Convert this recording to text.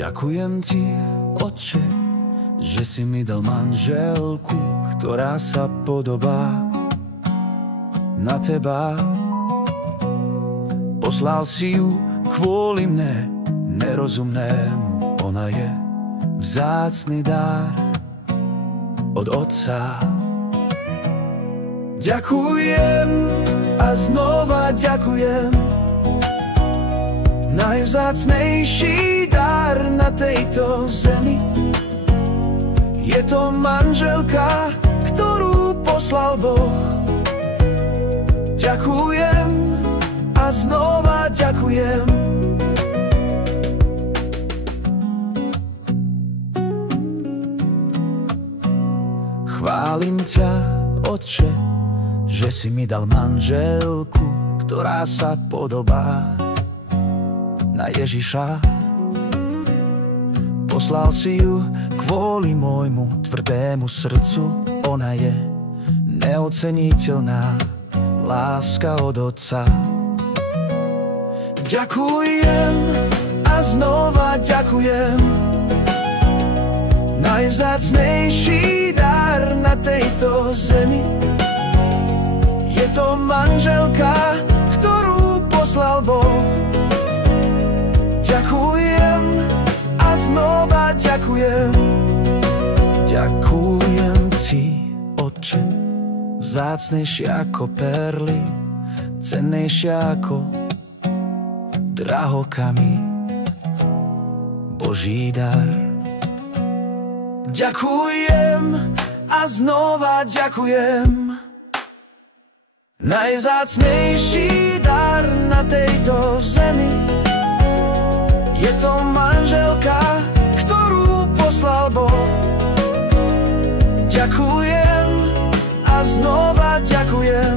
Ďakujem ti, Otče, že si mi dal manželku, ktorá sa podobá na teba. Poslal si ju kvôli mne, nerozumnému. Ona je vzácny dar od Otca. Ďakujem a znova ďakujem. Najvzácnejší dar na tejto zemi je to manželka, ktorú poslal Boh. Ďakujem a znova ďakujem. Chválim ťa, Otče, že si mi dal manželku, ktorá sa podobá na Ježiša. Poslal si ju kvôli môjmu tvrdému srdcu. Ona je neoceniteľná láska od Otca. Ďakujem a znova ďakujem. Najvzácnejší dar na tejto zemi je to manželka, ktorú poslal Boh. Ďakujem a znova ďakujem. Ďakujem ti, Otče, vzácnejšie ako perly, cennejšie ako drahokamy, Boží dar. Ďakujem a znova ďakujem. Najvzácnejší dar na tejto zemi je to manželka, ktorú poslal Boh. Ďakujem a znova ďakujem.